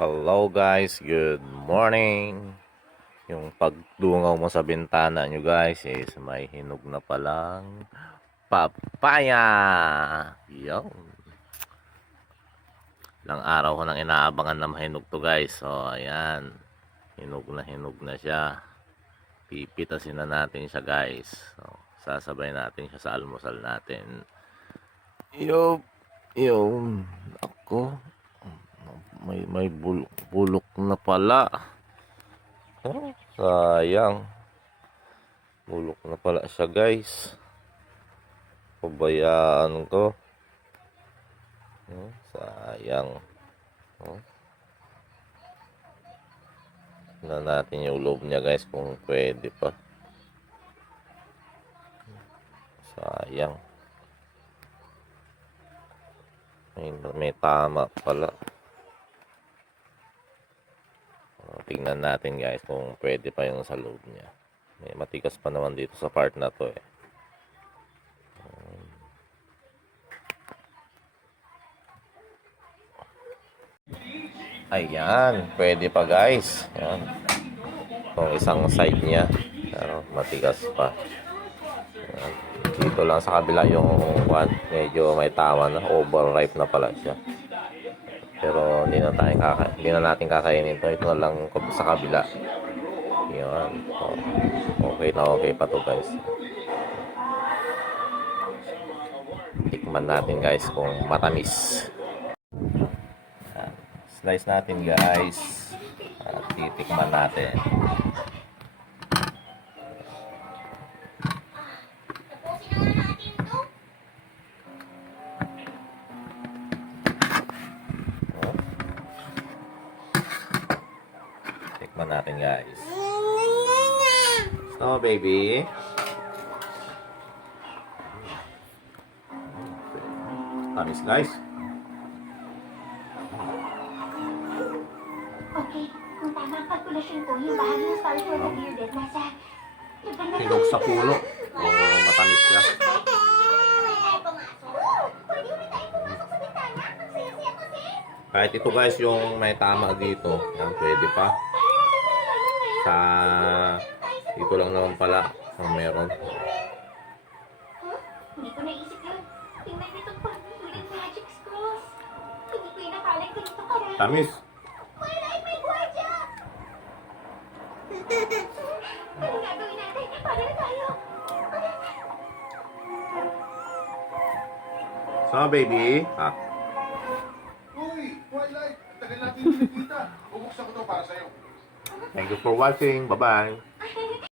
Hello guys, good morning. Yung pagdungaw mo sa bintana nyo guys is may hinog na palang papaya. Yo. Ilang araw ko nang inaabangan na mahinog to guys. So ayan, hinog na siya. Pipitasin na natin siya guys. So, sasabay natin siya sa almusal natin. Yo, ako. May bulok na pala. Oh, sayang. Bulok na pala siya guys. Pabayaan ko. Oh, sayang. Oh. Tignan natin yung loob niya guys kung pwede pa. Sayang. May tama pala. Tingnan natin guys kung pwede pa yung sa loob niya. May matigas pa naman dito sa part na to eh. Ayan, pwede pa guys. Ayan. Kung isang side niya, pero matigas pa. Ayan. Dito lang sa kabila yung one, medyo may tama na, overripe na pala siya. Pero hindi na natin kakainin ito. Ito na lang sa kabila. Yan. Okay na okay pa to guys. Tikman natin guys kung matamis. Yan. Slice natin guys. At titikman natin. Tikman natin guys. So baby. Tamis guys. Okay, kung tama ang kalkulasyon ko, yung bahagi ng stars for the bearded nasa... Hinog sa pulo. O matamis siya. Kahit ito guys yung may tama dito. Yan, pwede pa. Sa dito lang naman pala ang meron. Hindi ko naisip yun. Tingnan nito pa. May magic scrolls. Hindi ko inakalay ko ito karami. Tamis. Wala ay may gwardiya! Anong gagawin natin? Para na tayo. So baby. Ah. Uy, Twilight! Tagal natin hindi kita. Bubuksan ko to para sa'yo. Thank you for watching. Bye-bye.